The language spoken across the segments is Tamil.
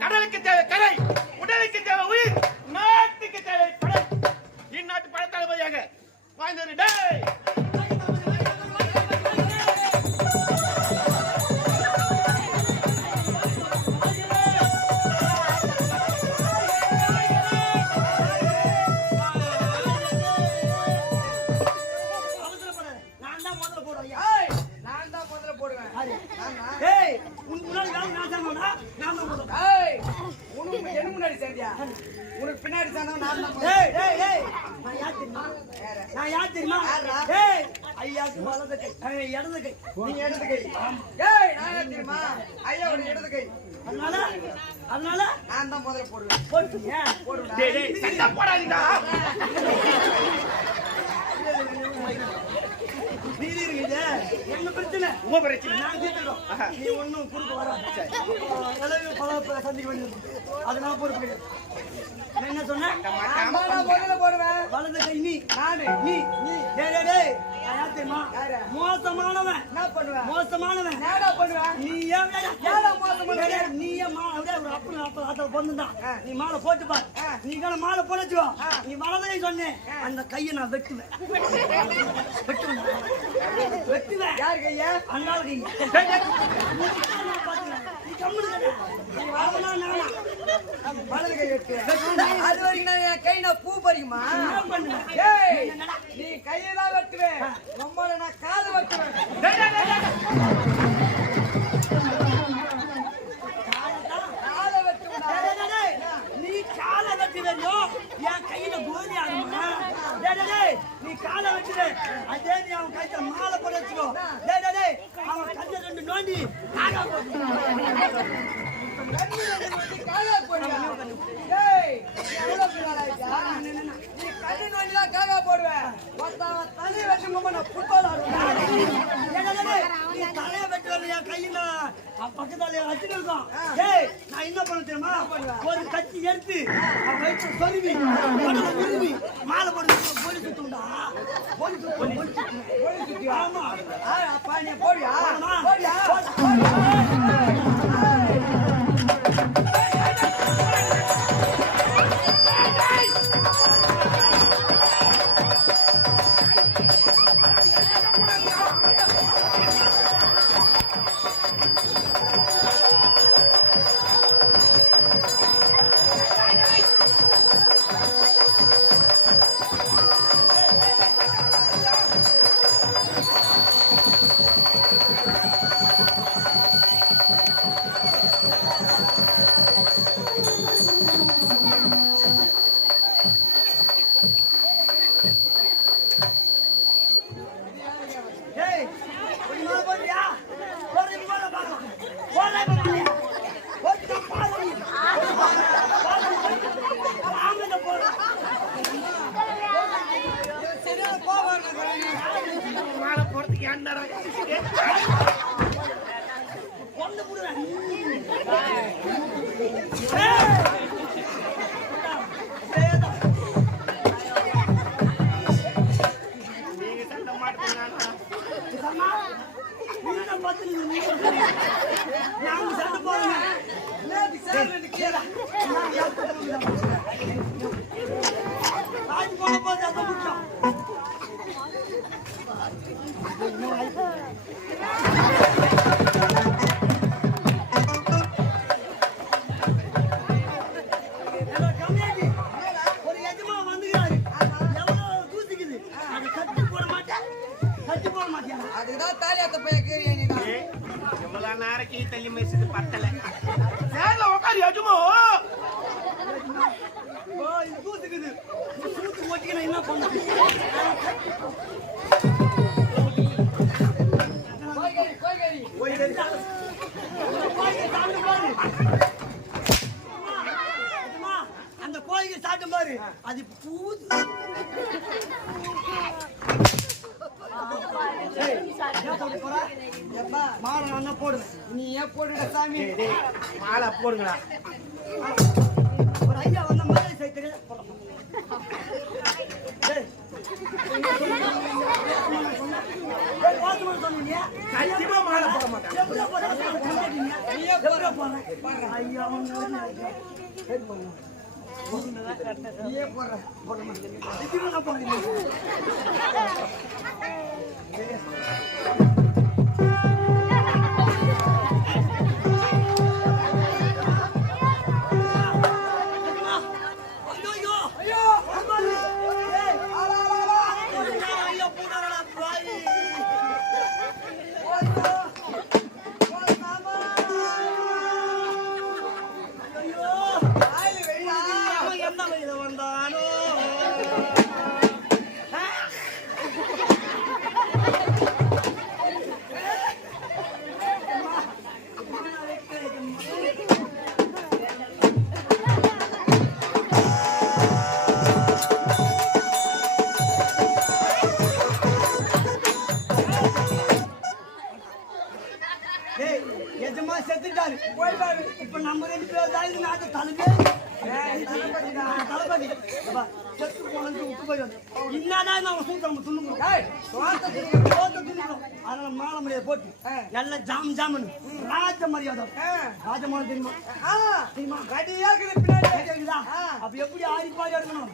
கடலுக்கு தேவை கரை, உடலுக்கு தேவை உயிர், நாட்டுக்கு தேவை படை. இந்நாட்டு படை தளபதியாக வாழ்ந்தது டேய். உனக்கு பின்னாடி நான் யார் தெரியுமா? ஐயாக்கு வலது கை, இடது கை. நீ இடது கை. ஏய் நான் யார் தெரியுமா? ஐயாவோட இடது கை. அதனால நான் தான் முதல்ல போடுவேன். போடுவீங்க? போடுடா. டேய் டேய் சண்டை போடாதீங்கடா. நீதி இருக்குது. என்ன பிரச்சனை? உங்க பிரச்சனை. நான் தீர்த்துக்கிறோம். நீ ஒன்னும் குறுக்க வராத. பல சந்திக்க வேண்டியது. அதனால பொறுப்பு கிடையாது. நான் என்ன சொன்னேன்? நான் முதல்ல போடுவேன். வலது கை நீ. நானு. நீ. டேய் நான் யார் தெரியுமா? மோசமானவன். என்ன பண்ணுவேன்? மோசமானவன். என்னடா பண்ணுவேன்? நீ ஏடா மோசமானவன்? நீ அப்படியே ஒரு அப்பா பொண்ணுதான். நீ மாலை போட்டு பாரு. நீ மாலை போடச்சுவோ. நீ வலதை சொன்னேன். அந்த கையை நான் வெட்டுவேன். வெட்டுவேன். யார் கையா? அண்ணால கை. நீ கம்முனு கடை. நீ வரவனா நானா? வலது கை வெட்டு. அது வரைக்கும் நான் கை நான் பூ பறிக்குமா? என்ன பண்ணுவேன்? ஏய் நீ கையெல்லாம் வெட்டுவேன். ரொம்ப நான் காது வெட்டுவேன். காலை வெட்டுவேன். நீ காலை வெட்டுவேயோ என் கையில கோதி ஆகுமா? நீ காலை வெட்டுவே. அதே நீ அவன் கையில மாலை போட வச்சுக்கோ. அவன் கையில 2 நோண்டி காகா போட்டு. காகா போடுவேன். ஏய் எவ்வளவு பிள்ளைடா நீ கண்ணு நோண்டிலாம் காகா போடுவேன். ஒருத்தன் தலை வெட்டும்போது நான் ஃபுட்பால் ஆடுவேன். நீ தலைய வெட்டுவேன் என் கையில பக்கத்தால வச்சுட்டு இருக்கோம். நான் என்ன பண்ண தெரியுமா? ஒரு கத்தி எடுத்து வயிற்று சொருவி உடல உருவி மாலை போட்டு போலி சுத்துண்டா. போலி சுத்து. ஆமா அப்பா நீ போடியா? மாலை போறதுக்கு ஏன்டா ஒண்ணு புடுவேன். நீங்க சண்டை மாட்டீங்க. நாங்க சண்டை போடுங்க. போன போது அதை முடிச்சோம். ஒரு எஜமா வந்துக்கிறாரு. எவ்வளவு தூசிக்குது. அது கட்டி போட மாட்டேன். கட்டி போட மாட்டேன். அதுதான் தாலியாத்த பையன் கேரியா நீ தான். எவ்வளவு நாளைக்கு தள்ளி மேய்ச்சது பத்தல. சேர்ல உட்காரு எஜுமோ. இது தூசிக்குது. தூசி ஓட்டிக்க என்ன பண்ணுது? அந்த கோயிலுக்கு சாட்டும் பாரு. அது பூத்து மாற நான் போடுவேன். நீ ஏன் போடுற சாமி? டேய், டேய், மாலை போடுங்கடா. ஒரு ஐயா வந்த மரியாதை செய்ய தெரியாது. டேய், வாசமான சொன்னீங்க. சத்தியமா மாலை போட மாட்டேன். எப்படியா போடுறேன்? நீயே எப்படியா போடுறேன்? ஐயா நீயே போடுற. போயிட்டாரு. இப்ப நம்ம 2 பேர் தான் இது நாட்டு தலைமை. தளபதி செத்து போனது உப்பு போயிடும். என்னதான் நம்ம சூத்திரம் துண்ணுக்கிறோம். அதனால மாலை மரியாதை போட்டு நல்ல ஜாமனு ராஜ மரியாதை. ராஜ மரியாதை தெரியுமா? தெரியுமா? கடியா இருக்குது பின்னாடி. கேக்குதா? அப்ப எப்படி ஆடி பாடி எடுக்கணும்?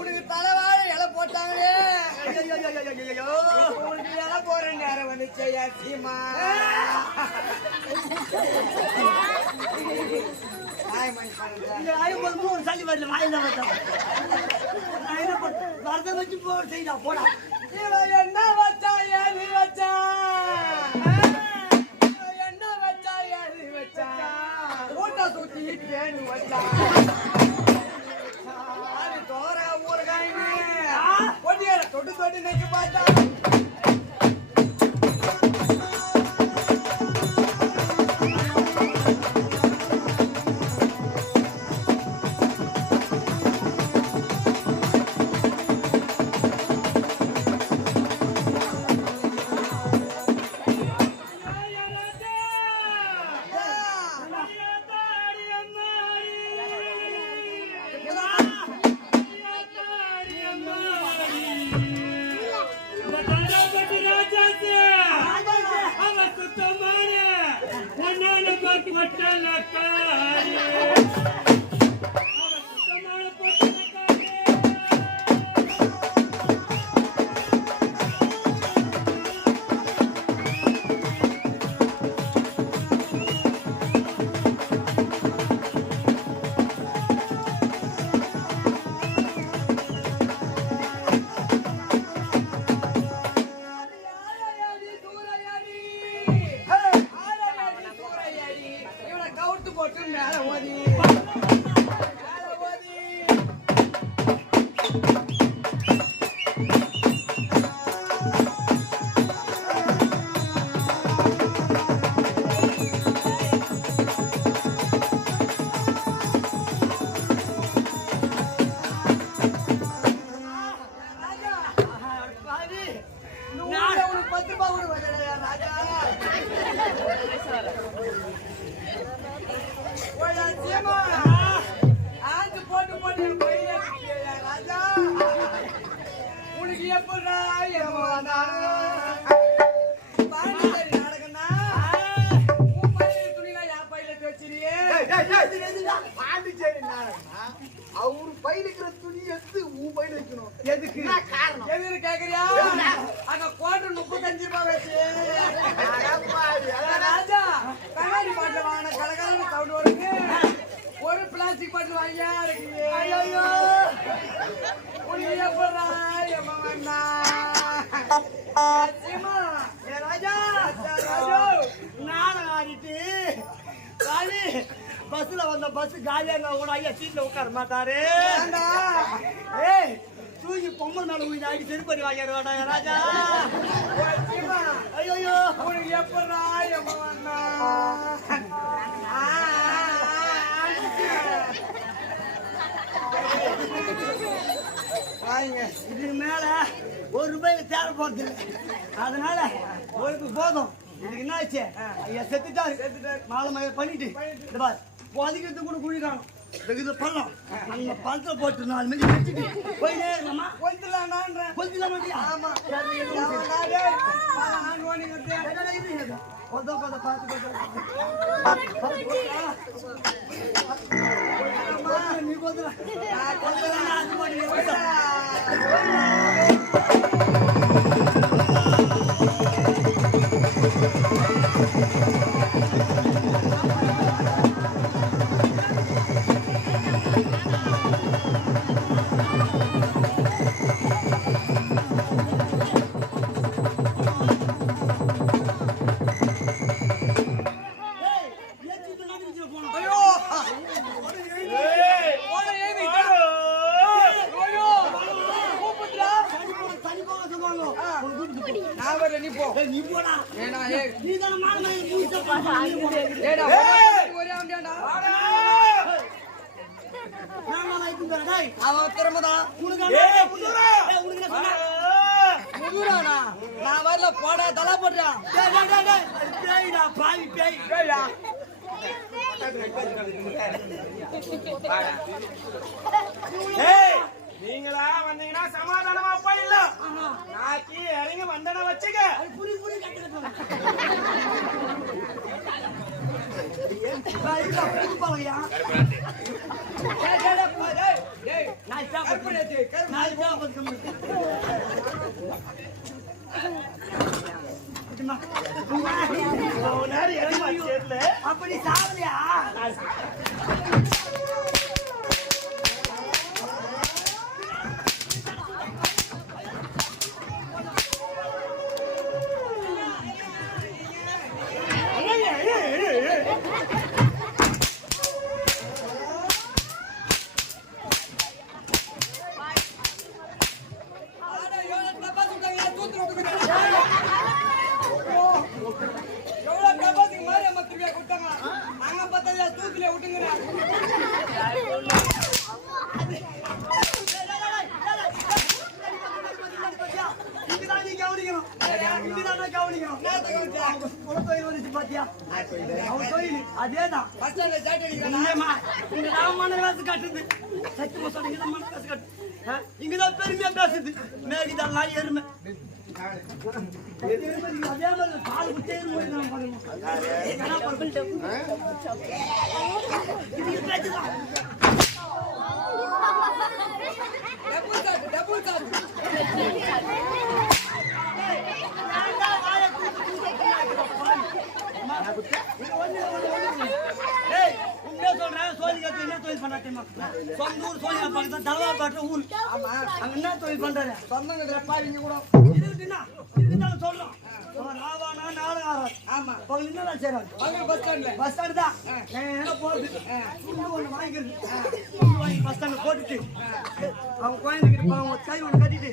உனக்கு தலைவாழ இலை போட்டாங்களே. உனக்கு இலை போற நேரம் வந்துச்சு சீமா. சளி வரல வாயில வரத வச்சு செய்தா போடா. இவன் என்ன வச்சா ஏறி வச்சா, என்ன வச்சா ஏறி வச்சா, ஊட்ட சுத்தி தேனு வச்சா. அது தோற ஊறுகாய்னு பொடியார தொட்டு தொட்டு நெஞ்சு பார்த்தா. பாண்டிச்சேரி நாடகம்னா அவரு பயிலுக்கிற துணி எடுத்து உன் பயில வைக்கணும். எதுக்கு காரணம் எதுன்னு கேக்குறியா? அங்க கோட்டை 35 ரூபாய் வச்சு ராஜா கண்ணாடி பாட்டில் வாங்கின கலகலன்னு சவுண்ட் வருது. ஒரு பிளாஸ்டிக் பாட்டில் வாங்கியா இருக்கு. ஐயோ உன்னைய போறா எம்மா வேண்டா ராஜா நானும் ஆடிட்டு காலி பஸ்ல வந்த பஸ் காலியா இருந்தா கூட ஐயா சீட்ல உட்கார மாட்டாரு. ஏய் தூக்கி பொம்மை மேல ஊதி ஆடி செருப்படி வாங்கிடுவாடா ராஜா. ஐயோ உனக்கு எப்படா எம்மா வேண்டா இதுக்கு மேல ₹1 தேவை போறது இல்லை. அதனால ஒரு போதும். இதுக்கு என்ன ஆச்சு? ஐயா செத்துட்டாரு. மாலை மயில பண்ணிட்டு இந்த பாரு புதைக்கிறதுக்கு கூட குழி காணும். இதுல பள்ளம் அந்த பழத்தை போட்டு 4 மணி வச்சுட்டு போயிட்டே இருக்கலாமா? கொஞ்சலாம் மாட்டியா? ஆமா நீ கொஞ்சம் நீ போடா. நீ தானே மாலை அவன் திறமைதான் நான் வரல போட தலா போடுறான். பாவி பேய் நீங்களா வந்தீங்கன்னா சமாதானமா போயிடலாம். நாக்கி இறங்கி வந்தன வச்சுக்க. புரி புரி கட்டுங்க அப்படி சாவலையா? அதேதான் இங்கதான் பெருமையா பேசுது. மேகிதான் நாய் எருமை அதே மாதிரி பால் குச்சே சொல்றேன். சோழிகாத்து என்ன தொழில் பண்ணாட்டேமா? சொந்த ஊர் சோழிகா பக்கத்துல தலவா காட்டுற ஊர். அங்க என்ன தொழில் பண்றாரு? சொந்தங்க பாருங்க கூட இதுதான் சொல்லலாம். ராவானா 4 ஆறாது. ஆமா பகல் என்ன செய்யறாரு? பஸ் ஸ்டாண்ட் தான் என்ன போகுது. ஒண்ணு வாங்கிக்கிறது. வாங்கி பஸ் ஸ்டாண்ட் போட்டுட்டு அவங்க குழந்தைகிட்ட அவங்க கை ஒன்று கட்டிட்டு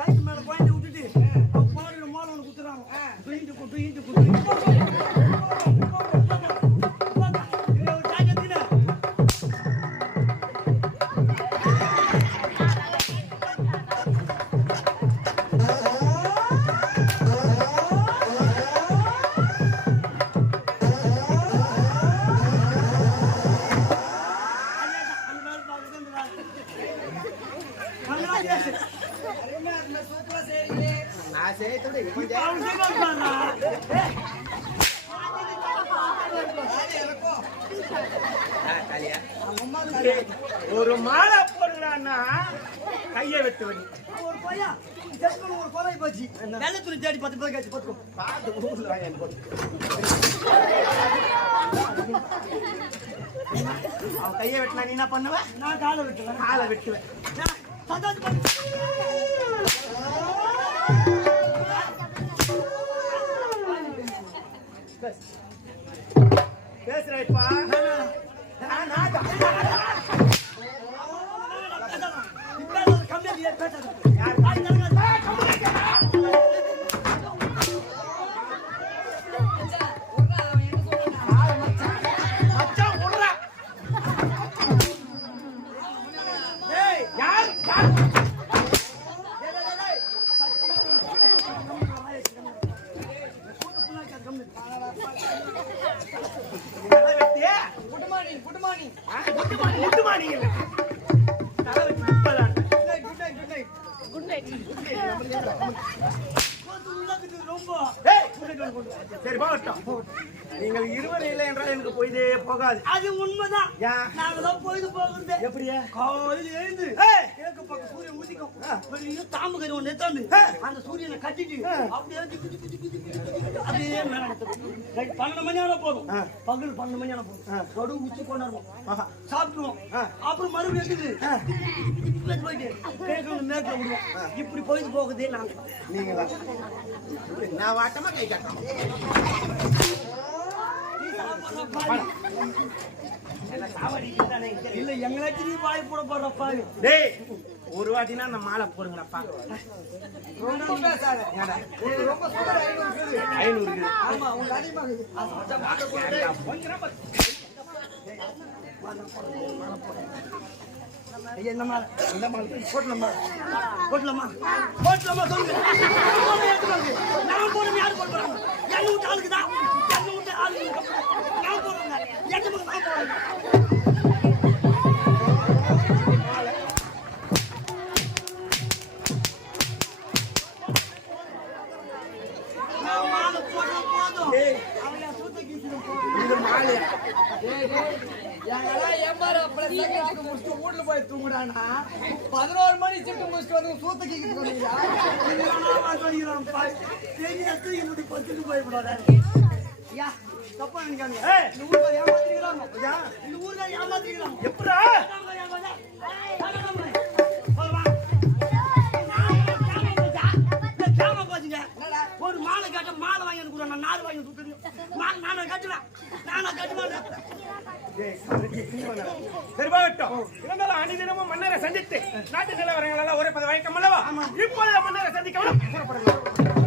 கைக்கு மேல குழந்தை விட்டுட்டு அவங்க குழந்தையோட மோளம் ஒன்று குத்துறாங்க. அவங்க அம்மா தாலி. ஒரு மாலை போடுறான்னா கையை வெட்டு வழி ஒரு பையன் ஜெஸ்ட் ஒரு கொலை போச்சு. வெள்ளை துணி தேடி 10 பேர் கழிச்சு பார்த்துக்கோ. பார்த்து ஊர்ல வாங்கி போட்டு அவன் கையை வெட்டினா நீ என்ன பண்ணுவ? நான் காலை விட்டுவேன். காலை வெட்டுவேன். சந்தோஷம் பண்ணு. பேசுறேப்பா சரி போகட்டும். நீங்கள் இருவர் இல்லை என்றால் எனக்கு பொய்தே போகாது. அது உண்மைதான். ஏன்? நாங்க தான் பொழுது போகுது. எப்படியா? காலையில் எழுந்து கிழக்கு பக்கம் சூரியன் உதிக்கும். பெரிய தாம்பு கறி ஒன்று எடுத்தாந்து அந்த சூரியனை கட்டிட்டு அப்படியே அப்படியே மேல நடத்துறோம். 12 மணி ஆனா போதும். பகல் 12 மணி ஆனா போதும். கடு உச்சி கொண்டாடுவோம். சாப்பிடுவோம். அப்புறம் மறுபடியும் எடுத்து போயிட்டு கிழக்கு மேற்குல விடுவோம். இப்படி பொழுது போகுதே நாங்க. நீங்களா? நான் வாட்டமா கை காட்டமா? இல்ல எங்களாச்சும் நீ வாய் போட போடுறப்பா. டேய் ஒரு வாட்டினா அந்த மாலை போடுங்கப்பா. ரொம்ப சார் ரொம்ப சூப்பர் 500 ஆமா உங்க அதிகமாக என்ன மாலை? இந்த மாலை போட்டலாமா? போட்டலாமா? போட்டலாமா? சொல்லுங்க. நான் போடுறது யாரு போடுறாங்க? என்ன விட்டு ஆளுக்குதா? என்ன விட்டு ஆளுக்கு நான் போடுறேங்க. எட்டு பக்கம் நான் போடுறேன். நான் மாலை போடுற போதும் அவன் சூத்த கீசிடும் போதும். இது மாலையா? எங்கெல்லாம் எம்ஆர் அப்புறம் செகண்ட் முடிச்சுட்டு வீட்டுல போய் தூங்குறானா 11 மணி ஷிஃப்ட் முடிச்சுட்டு வந்து சூத்த கீக்கிட்டு போனீங்களா? தப்பா நினைக்காங்க. ஏய், இந்த ஊர்ல ஏமாத்திருக்கிறாங்க. இந்த ஊர்ல ஏமாத்திருக்கிறாங்க. எப்படா? ஒரு மாலை கட்ட மாலை வாங்கி கொடுங்க. நான் 4 வாங்கி கொடுத்துருங்க. நானா கட்டுவேன். நானா கட்டுவேன். சரி போகட்டும். இருந்தாலும் அணிதினமும் மன்னரை சந்தித்து நாட்டு நிலவரங்கள் எல்லாம் உரைப்பது வழக்கம் அல்லவா? இப்போது மன்னரை சந்திக்க புறப்படுங்க.